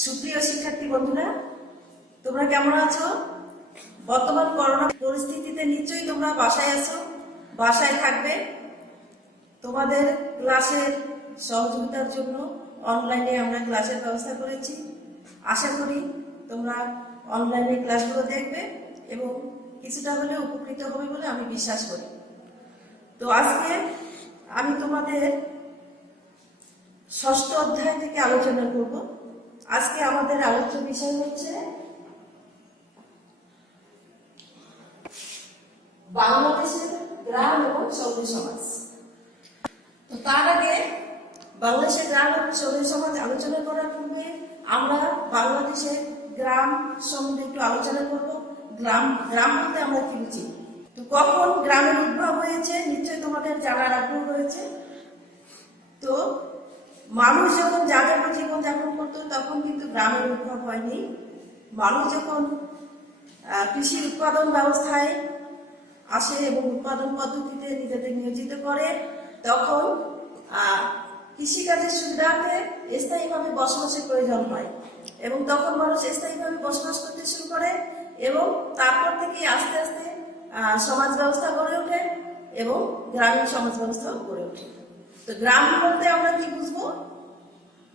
সুপ্রিয় শিক্ষার্থী বন্ধুরা, তোমরা কেমন আছো? বর্তমান করোনা পরিস্থিতিতে নিশ্চয়ই তোমরা বাসায় আছো, বাসায় থাকবে। তোমাদের ক্লাসের সহযোগিতার জন্য অনলাইনে আমরা ক্লাসের ব্যবস্থা করেছি। আশা করি তোমরা অনলাইনে ক্লাসগুলো দেখবে এবং কিছুটা হলেও উপকৃত হবে বলে আমি বিশ্বাস করি। তো আজকে আমি তোমাদের ষষ্ঠ অধ্যায় থেকে আলোচনা করব। আজকে আমাদের আলোচ্য বিষয় হচ্ছে বাংলাদেশের গ্রাম এবং শহুরে সমাজ। তো তার আগে বাংলাদেশের গ্রাম এবং শহুরে সমাজ আলোচনা করার পূর্বে আমরা বাংলাদেশের গ্রাম সম্বন্ধে একটু আলোচনা করব। গ্রাম বলতে আমরা কি বুঝি? তো কখন গ্রামের উদ্ভব হয়েছে নিশ্চয়ই তোমাদের জানার আগ্রহ রয়েছে। তো মানুষ যখন যাযাবর জীবনযাপন করতো তখন কিন্তু গ্রামের উদ্ভব হয়নি। মানুষ যখন কৃষি উৎপাদন ব্যবস্থায় আসে এবং উৎপাদন পদ্ধতিতে নিজেদের নিয়োজিত করে তখন কৃষিকাজের সুবিধার্থে স্থায়ীভাবে বসবাসের প্রয়োজন হয় এবং তখন মানুষ স্থায়ীভাবে বসবাস করতে শুরু করে এবং তারপর থেকে আস্তে আস্তে সমাজ ব্যবস্থা গড়ে ওঠে এবং গ্রামীণ সমাজ ব্যবস্থা গড়ে ওঠে। তো গ্রাম বলতে আমরা কি বুঝবো?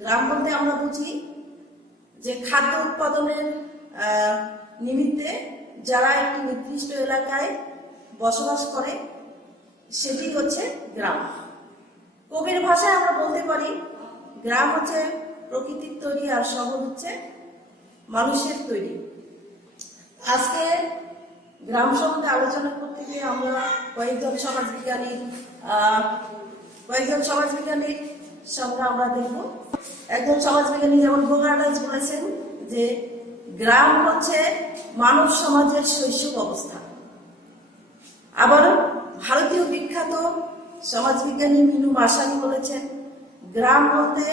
গ্রাম বলতে আমরা বুঝি যে খাদ্য উৎপাদনের নিমিত্তে যারা একটি নির্দিষ্ট এলাকায় বসবাস করে সেটি হচ্ছে গ্রাম। কবির ভাষায় আমরা বলতে পারি গ্রাম হচ্ছে প্রকৃতির তৈরি আর শহর হচ্ছে মানুষের তৈরি। আজকে গ্রাম সম্বন্ধে আলোচনা করতে গিয়ে আমরা কয়েকজন সমাজবিজ্ঞানীর সঙ্গে আমরা দেখব। একজন সমাজবিজ্ঞানী যেমন বোগার্ডাস বলেছেন যে গ্রাম হচ্ছে মানব সমাজের শৈশব অবস্থা। আবার ভারতীয় বিখ্যাত সমাজবিজ্ঞানী মিনু মাসানি বলেছেন গ্রাম বলতে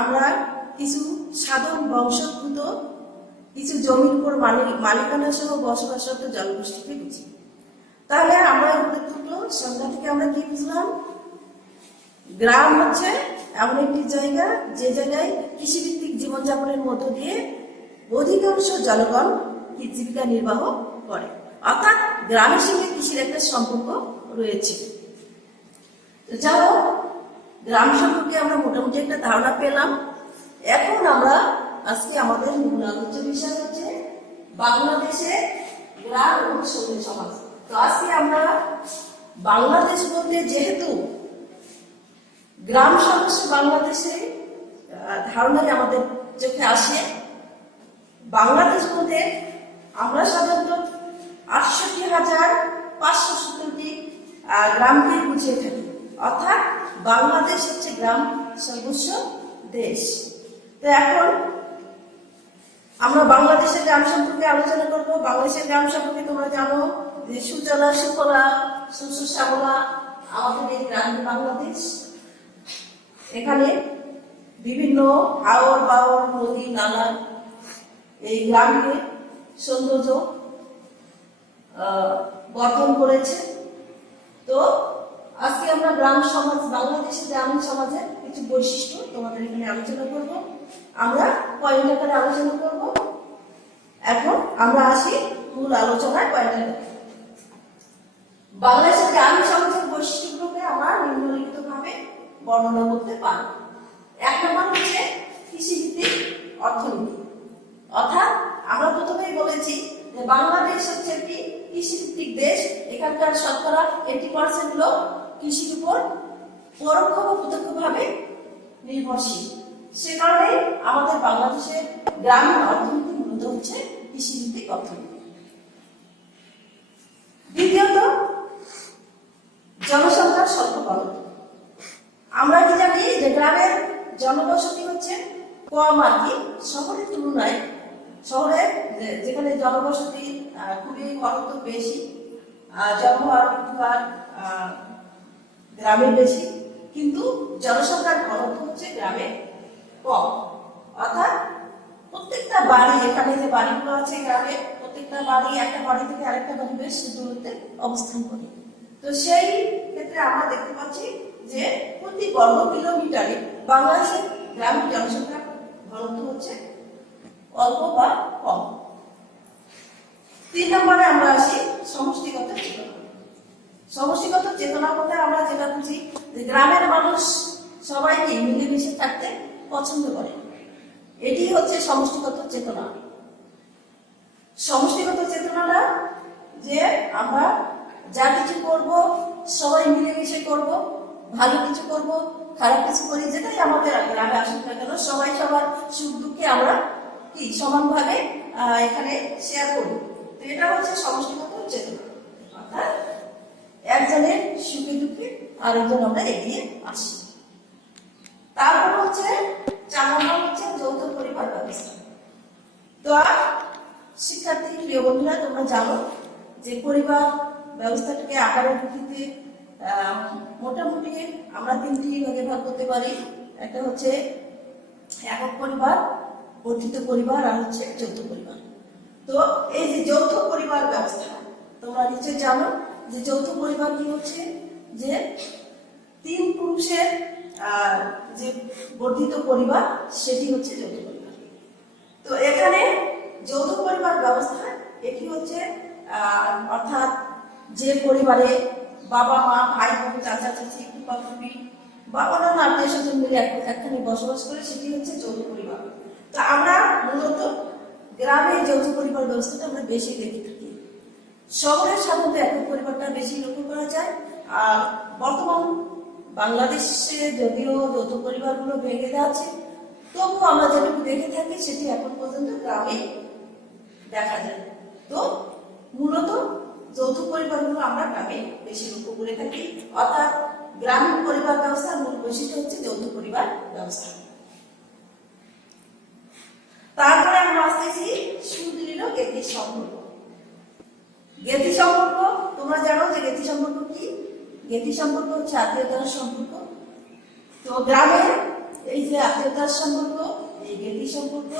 আমরা কিছু সাধারণ বংশোদ্ভূত কিছু জমির উপর মালিকানা সহ বসবাসরত জনগোষ্ঠীকে বুঝি। তাহলে আমরা দুটো সংজ্ঞা থেকে আমরা কি বুঝলাম? গ্রাম হচ্ছে এমন একটি জায়গা যে জায়গায় কৃষিভিত্তিক জীবনযাপনের মধ্য দিয়ে অধিকাংশ জনগণ জীবিকা নির্বাহ করে, অর্থাৎ গ্রামের সঙ্গে কৃষির একটা সম্পর্ক রয়েছে। যাই হোক, গ্রাম সম্পর্কে আমরা মোটামুটি একটা ধারণা পেলাম। এখন আমরা আজকে আমাদের মূল আলোচ্য বিষয় হচ্ছে বাংলাদেশের গ্রাম এবং শহুরে সমাজ। তো আজকে আমরা বাংলাদেশ বলতে যেহেতু গ্রাম সমস্ত বাংলাদেশে ধারণায় আমাদের চোখে আসে, বাংলাদেশ বলতে আমরা সাধারণত 68,570টি গ্রামকে বুঝিয়ে থাকি, অর্থাৎ বাংলাদেশ হচ্ছে গ্রাম সর্বস্ব দেশ। তো এখন আমরা বাংলাদেশের গ্রাম সম্পর্কে আলোচনা করব। বাংলাদেশের গ্রাম সম্পর্কে তোমরা জানো যে সুজলা সুফলা শস্য শ্যামলা আমাদের এই গ্রাম বাংলাদেশ। এখানে বিভিন্ন হাওর বাওর নদী নালা এই গ্রামকে সৌন্দর্য বর্ধন করেছে। তো আজকে আমরা গ্রাম সমাজ, বাংলাদেশের গ্রামীণ সমাজের কিছু বৈশিষ্ট্য তোমাদের এখানে আলোচনা করব। আমরা পয়েন্ট আকারে আলোচনা করব। এখন আমরা আসি মূল আলোচনায় পয়েন্ট আকারে। বাংলাদেশের গ্রামীণ সমাজের বৈশিষ্ট্যগুলোকে আমরা নিম্নলিখিত ভাবে বর্ণনা করতে পারি। এক নম্বর হচ্ছে কৃষিভিত্তিক অর্থনীতি, অর্থাৎ আমরা প্রথমেই বলেছি যে বাংলাদেশ হচ্ছে একটি কৃষিভিত্তিক দেশ। এখানকার শতকরা 80% লোক কৃষির উপর পরোক্ষ বা প্রত্যক্ষভাবে নির্ভরশীল। সে কারণে আমাদের বাংলাদেশের গ্রামীণ অর্থনীতি মূলত হচ্ছে কৃষিভিত্তিক অর্থনীতি। দ্বিতীয়ত জনসংখ্যার স্বল্পকরণ। আমরা কি জানি যে গ্রামের জনবসতি হচ্ছে কম আর কি শহরের তুলনায়। শহরে যেখানে জনবসতি খুবই ঘনত্ব বেশি, জনহার গ্রামে বেশি, কিন্তু জনসংখ্যার ঘনত্ব হচ্ছে গ্রামে কম। অর্থাৎ প্রত্যেকটা বাড়ি, এখানে যে বাড়িগুলো আছে গ্রামে, প্রত্যেকটা বাড়ি একটা বাড়ি থেকে আরেকটা বাড়ি বেশ দূরত্বে অবস্থান করে। তো সেই ক্ষেত্রে আমরা দেখতে পাচ্ছি যে প্রতি বর্গ কিলোমিটারে বাংলাদেশের গ্রামীণ জনসংখ্যার ঘনত্ব হচ্ছে অল্প বা কম। 3 নম্বরে আমরা আসি সমষ্টিগত চেতনা। সমষ্টিগত চেতনা বলতে আমরা যেটা বুঝি যে গ্রামের মানুষ সবাইকে মিলেমিশে থাকতে পছন্দ করে, এটি হচ্ছে সমষ্টিগত চেতনা। সমষ্টিগত চেতনাটা যে আমরা যা কিছু করব সবাই মিলেমিশে করব, ভালো কিছু করব, খারাপ কিছু করি, যেটাই আমাদের গ্রামে আসুক না কেন সবাই সবার সুখ দুঃখে আমরা কি সমানভাবে এখানে শেয়ার করব। তো এটা হচ্ছে সমষ্টিগত চেতনা, অর্থাৎ একজনের সুখে দুঃখে আরেকজন আমরা এগিয়ে আসি। তারপর হচ্ছে 4 নম্বর হচ্ছে যৌথ পরিবার ব্যবস্থা। তো শিক্ষার্থী প্রিয় বন্ধুরা, তোমরা জানো যে পরিবার ব্যবস্থাটাকে আকারের ভিত্তিতে মোটামুটি আমরা 3টি ভাগে ভাগ করতে পারি। একটা হচ্ছে একক পরিবার, গঠিত পরিবার, আর হচ্ছে যৌথ পরিবার। তো এই যে যৌথ পরিবার ব্যবস্থা তোমরা নিশ্চয়ই জানো যে যৌথ পরিবার কি হচ্ছে, যে 3 পুরুষের যে বর্ধিত পরিবার সেটি হচ্ছে যৌথ পরিবার। তো এখানে যৌথ পরিবার ব্যবস্থা এটি হচ্ছে অর্থাৎ যে পরিবারে বাবা মা ভাই বোন চাচা চাচি ফুপা ফুপি বা অন্যান্য আত্মীয় স্বজন মিলে একখানে বসবাস করে সেটি হচ্ছে যৌথ পরিবার। তো আমরা মূলত গ্রামে যৌথ পরিবার ব্যবস্থাটা আমরা বেশি দেখে থাকি। শহরের সাধারণত একক পরিবারটা বেশি লক্ষ্য করা যায়। আর বর্তমান বাংলাদেশে যদিও যৌথ পরিবারগুলো ভেঙে যাচ্ছে, তবুও আমরা যেটুকু দেখে থাকি সেটি এখন পর্যন্ত গ্রামে দেখা যায়। তো মূলত যৌথ পরিবারগুলো আমরা গ্রামে বেশি লক্ষ্য করে থাকি, অর্থাৎ গ্রামীণ পরিবার ব্যবস্থার মূল বৈশিষ্ট্য হচ্ছে যৌথ পরিবার ব্যবস্থা। তারপরে আমরা আসতেছি সুদৃঢ় জ্ঞাতি সম্পর্ক। জ্ঞাতি সম্পর্ক তোমরা জানো যে জ্ঞাতি সম্পর্ক কি? জ্ঞাতি সম্পর্ক হচ্ছে আত্মীয়তার সম্পর্ক। তো গ্রামে এই যে আত্মীয়তার সম্পর্ক, এই জ্ঞাতি সম্পর্ক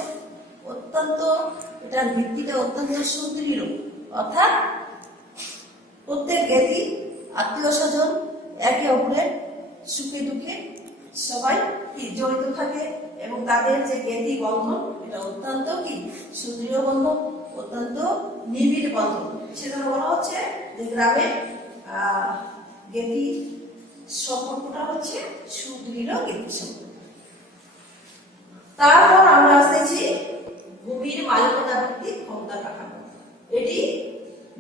অত্যন্ত, এটার ভিত্তিটা অত্যন্ত সুদৃঢ়, অর্থাৎ প্রত্যেক জ্ঞাতি আত্মীয় স্বজন একে অপরের সুখে দুঃখে সবাই জড়িত থাকে এবং তাদের যে জ্ঞাতি বন্ধন এটা অত্যন্ত কি সুদৃঢ় বন্ধন, অত্যন্ত নিবিড় বন্ধন। সেজন্য বলা হচ্ছে যে গ্রামের জ্ঞাতি সম্পর্কটা হচ্ছে সুদৃঢ় জ্ঞাতি সম্পর্ক। তারপর আমরা আসতেছি ভূমির মালিকানা ভিত্তিক ক্ষমতা কাঠামো। এটি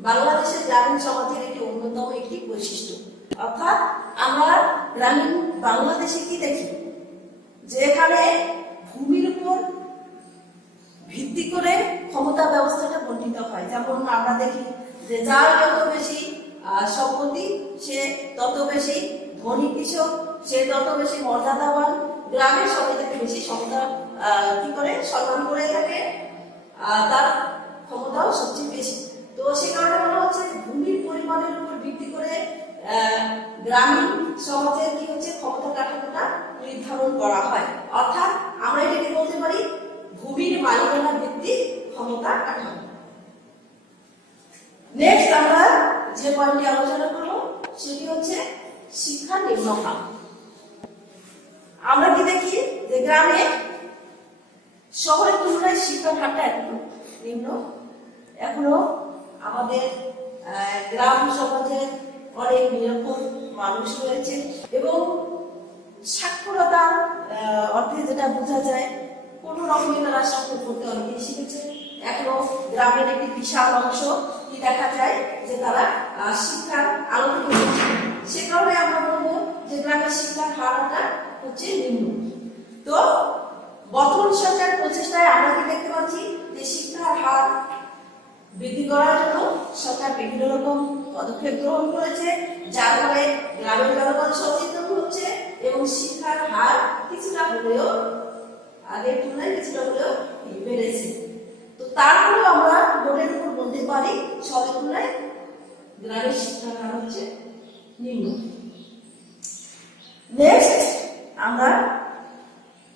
বাংলাদেশের গ্রামীণ সমাজের একটি অন্যতম একটি বৈশিষ্ট্য। অর্থাৎ আমরা গ্রামীণ বাংলাদেশে কি দেখি, যে এখানে ভূমির উপর ভিত্তি করে ক্ষমতা ব্যবস্থাটা বন্টিত হয়। যেমন আমরা দেখি যে যার যত বেশি সম্পত্তি সে তত বেশি ধনী কৃষক, সে তত বেশি মর্যাদাবান, গ্রামের সবাই থেকে বেশি ক্ষমতা কি করে সম্মান করে থাকে, তার ক্ষমতাও সবচেয়ে বেশি। তো সে কারণে মনে হচ্ছে ভূমির পরিমাণের উপর ভিত্তি করে গ্রামীণ সমাজের কি হচ্ছে ক্ষমতা কাঠামোটা নির্ধারণ করা হয়। অর্থাৎ আমরা এটাকে বলতে পারি ভূমির মালিকানা ভিত্তিক ক্ষমতা কাঠামো। নেক্সট আমরা যে পয়েন্টটি আলোচনা করব সেটি হচ্ছে শিক্ষার নিম্নমান। আমরা কি দেখি যে গ্রামে শহরের তুলনায় শিক্ষার হারটা একটু নিম্ন। এখনো আমাদের গ্রাম সমাজের অনেক নিরক্ষর মানুষ রয়েছে এবং সাক্ষরতার অর্থে যেটা বোঝা যায় কোন রকমের তারা স্বাক্ষর করতে অনেকেই শিখেছে। এখনো গ্রামের একটি বিশাল অংশ কি দেখা যায় যে তারা শিক্ষার আলোকে হচ্ছে। সে কারণে আমরা বলবো যে গ্রামের শিক্ষার হারটা হচ্ছে নিম্ন। তো বর্তমান সরকারের প্রচেষ্টায় আমরা কি দেখতে পাচ্ছি যে শিক্ষার হার বৃদ্ধি করার জন্য সরকার বিভিন্ন রকম পদক্ষেপ গ্রহণ করেছে, যার ফলে গ্রামের জনগণ সচেতন হচ্ছে এবং শিক্ষার হার কিছুটা হলেও আগের তুলনায় কিছুটা হলেও বেড়েছে। তো তারপরেও আমরা বোর্ডের উপর বলতে পারি শহরের তুলনায় গ্রামের শিক্ষার হার হচ্ছে নিম্ন। নেক্সট আমরা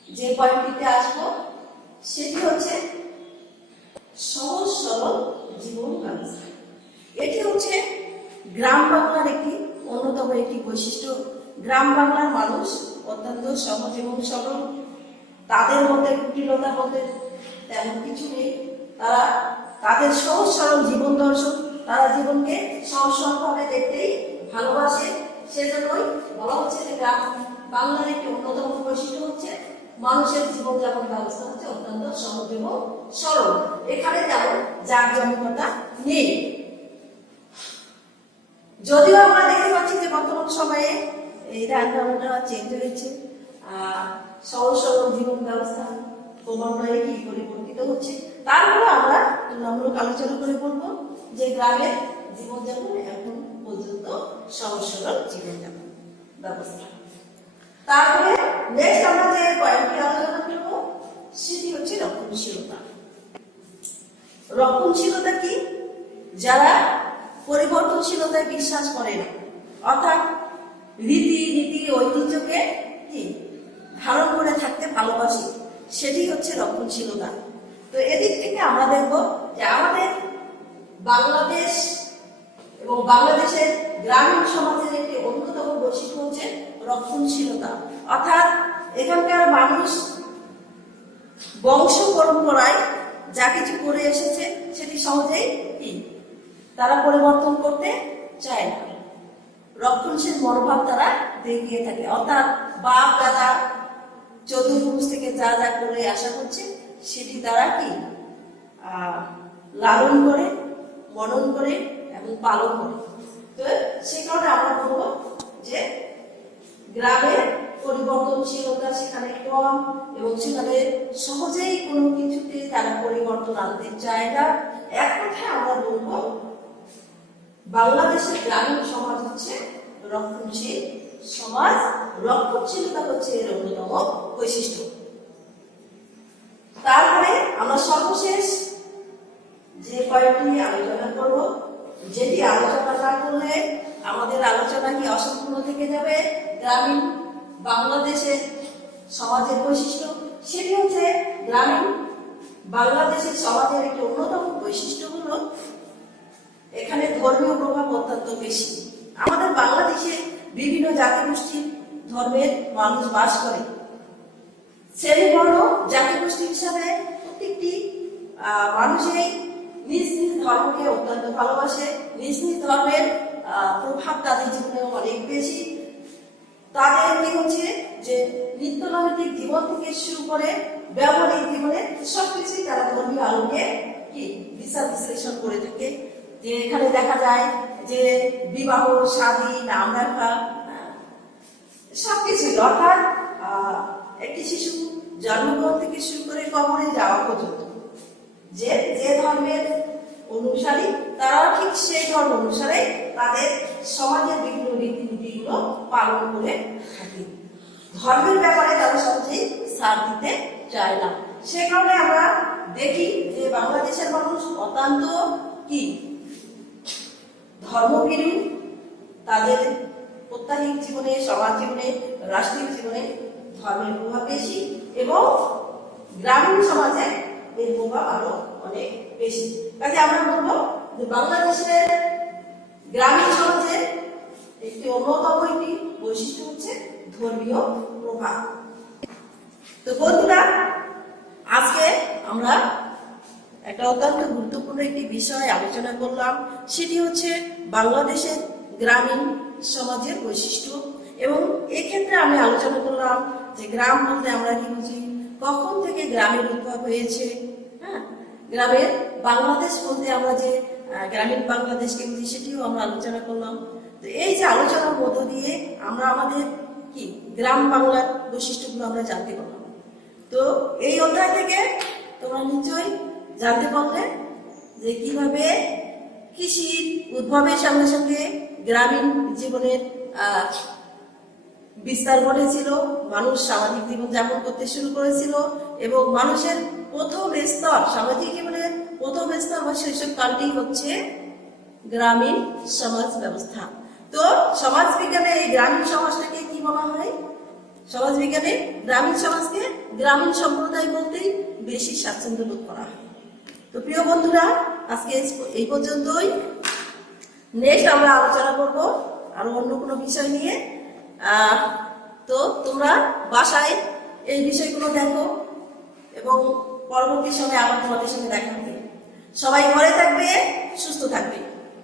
যে পয়েন্টটিতে আসবো সেটি হচ্ছে সহজ সরল জীবন ব্যবস্থা। এটি হচ্ছে গ্রাম বাংলার একটি অন্যতম একটি বৈশিষ্ট্য। গ্রাম বাংলার মানুষ অত্যন্ত সহজ এবং সরল, তাদের মধ্যে কুটিলতা বলতে তেমন কিছু নেই। তারা তাদের সহজ সরল জীবন দর্শন, তারা জীবনকে সহজ সরলভাবে দেখতেই ভালোবাসে। সেজন্যই বলা হচ্ছে যে গ্রাম বাংলার একটি অন্যতম বৈশিষ্ট্য হচ্ছে মানুষের জীবনযাপন ব্যবস্থা হচ্ছে অত্যন্ত সহজ এবং সরল। এখানে তেমন জাঁকজমকতা নেই। যদিও আমরা দেখতে পাচ্ছি যে বর্তমান সময়ে এই ধারণাটা চেঞ্জ হয়েছে, সহজ সরল জীবন ব্যবস্থা ক্রমান্বয়ে কি পরিবর্তিত হচ্ছে, তারপরে আমরা তুলনামূলক আলোচনা করে বলবো যে গ্রামের জীবনযাপন এখন পর্যন্ত সহজ সরল জীবনযাপন ব্যবস্থা। তারপরে নেক্সট আমরা যে পয়েন্টটি আলোচনা করব সেটি হচ্ছে রক্ষণশীলতা। রক্ষণশীলতা কি? যারা পরিবর্তনশীলতায় বিশ্বাস করে না, অর্থাৎ রীতি নীতি ঐতিহ্যকে কি ধারণ করে থাকতে ভালোবাসে, সেটি হচ্ছে রক্ষণশীলতা। তো এদিক থেকে আমরা দেখব যে আমাদের বাংলাদেশ এবং বাংলাদেশের গ্রামীণ সমাজের একটি অন্যতম বৈশিষ্ট্য হচ্ছে রক্ষণশীলতা। অর্থাৎ এখানকার মানুষ বংশ পরম্পরায় যা কিছু করে এসেছে সেটি সহজেই কি তারা পরিবর্তন করতে চায় না। রক্ষণশীল মনোভাব তারা দেখিয়ে থাকে, অর্থাৎ বাপ দাদা চতুর্পুরুষ থেকে যা যা করে আশা করছে সেটি তারা কি লালন করে, মনন করে এবং পালন করে। তো সে কারণে আমরা বলবো যে গ্রামের পরিবর্তনশীলতা সেখানে কম এবং সেখানে সহজেই কোনো কিছুতে তারা পরিবর্তন আনতে চায় না। এক কথায় আমরা বলবো বাংলাদেশের গ্রামীণ সমাজ হচ্ছে রক্ষণশীল সমাজ। রক্ষণশীলতা হচ্ছে এর অন্যতম বৈশিষ্ট্য। তারপরে আমরা সর্বশেষ যে পয়েন্টটি নিয়ে আলোচনা করব, যেটি আলোচনা না করলে আমাদের আলোচনা কি অসম্পূর্ণ থেকে যাবে, গ্রামীণ বাংলাদেশের সমাজের বৈশিষ্ট্য, সেটি হচ্ছে গ্রামীণ বাংলাদেশের সমাজের একটি অন্যতম বৈশিষ্ট্য হলো এখানে ধর্মীয় প্রভাব অত্যন্ত বেশি। আমাদের বাংলাদেশে বিভিন্ন জাতিগোষ্ঠীর ধর্মের মানুষ বাস করে। শ্রেণীবর্ণ জাতিগোষ্ঠী হিসাবে প্রত্যেকটি মানুষই নিজ নিজ ধর্মকে অত্যন্ত ভালোবাসে। নিজ নিজ ধর্মের প্রভাব তাদের জীবনে অনেক বেশি। তাদের কি হচ্ছে যে নিত্যনৈতিক জীবন থেকে শুরু করে ব্যবহারিক জীবনে সবকিছুই তারা ধর্মীয় আলোকে কি বিচার বিশ্লেষণ করে থাকে। যে এখানে দেখা যায় যে বিবাহ, শাদী, নাম রাখা সবকিছু, অর্থাৎ একটি শিশু জন্মগ্রহণ থেকে শুরু করে কবরে যাওয়া পর্যন্ত যে যে ধর্মের অনুসারী তারা ঠিক সেই ধর্ম অনুসারে তাদের সমাজের বিভিন্ন রীতিনীতিগুলো পালন করে থাকে। ধর্মের ব্যাপারে তারা সহজেই ছাড় দিতে চায় না। সে কারণে আমরা দেখি যে বাংলাদেশের মানুষ অত্যন্ত কি ধর্মভীরু। তাদের প্রত্যাহিক জীবনে, সমাজ জীবনে, রাষ্ট্রীয় জীবনে ধর্মের প্রভাব বেশি এবং গ্রামীণ সমাজে এর প্রভাব আরো অনেক বেশি। কাজে আমরা বলবো যে বাংলাদেশের গ্রামীণ সমাজের একটি অন্যতম একটি বৈশিষ্ট্য হচ্ছে ধর্মীয় প্রভাব। তো বন্ধুরা, আজকে আমরা একটা অত্যন্ত গুরুত্বপূর্ণ একটি বিষয় আলোচনা করলাম, সেটি হচ্ছে বাংলাদেশের গ্রামীণ সমাজের বৈশিষ্ট্য। এবং এক্ষেত্রে আমি আলোচনা করলাম যে গ্রাম বলতে আমরা কি বুঝি, কখন থেকে গ্রামের উদ্ভব হয়েছে। হ্যাঁ, গ্রামের বাংলাদেশ বলতে আমরা যে গ্রামীণ বাংলাদেশকে বুঝি সেটিও আমরা আলোচনা করলাম। তো এই যে আলোচনার মধ্য দিয়ে আমরা আমাদের কি গ্রাম বাংলার বৈশিষ্ট্যগুলো আমরা জানতে পারলাম। তো এই অধ্যায় থেকে তোমরা নিশ্চয়ই জানতে পারলে যে কিভাবে কৃষির উদ্ভবের সঙ্গে সঙ্গে গ্রামীণ জীবনের বিস্তার ঘটেছিল, মানুষ সামাজিক জীবন যাপন করতে শুরু করেছিল এবং মানুষের প্রথম স্তর, সামাজিক জীবনের প্রথম স্তর বা শৈশব কালটি হচ্ছে গ্রামীণ সমাজ ব্যবস্থা। তো সমাজ বিজ্ঞানে এই গ্রামীণ সমাজটাকে কি বলা হয়? সমাজ বিজ্ঞানে গ্রামীণ সমাজকে গ্রামীণ সম্প্রদায় বলতেই বেশি স্বাচ্ছন্দ্য বোধ করা হয়। তো প্রিয় বন্ধুরা, আজকে এই পর্যন্তই। নেক্সট আমরা আলোচনা করব আরো অন্য কোনো বিষয় নিয়ে। তো তোমরা বাসায় এই বিষয়গুলো দেখো এবং পরবর্তী সময়ে আবার তোমাদের সাথে দেখা হবে। সবাই ঘরে থাকবে, সুস্থ থাকবে।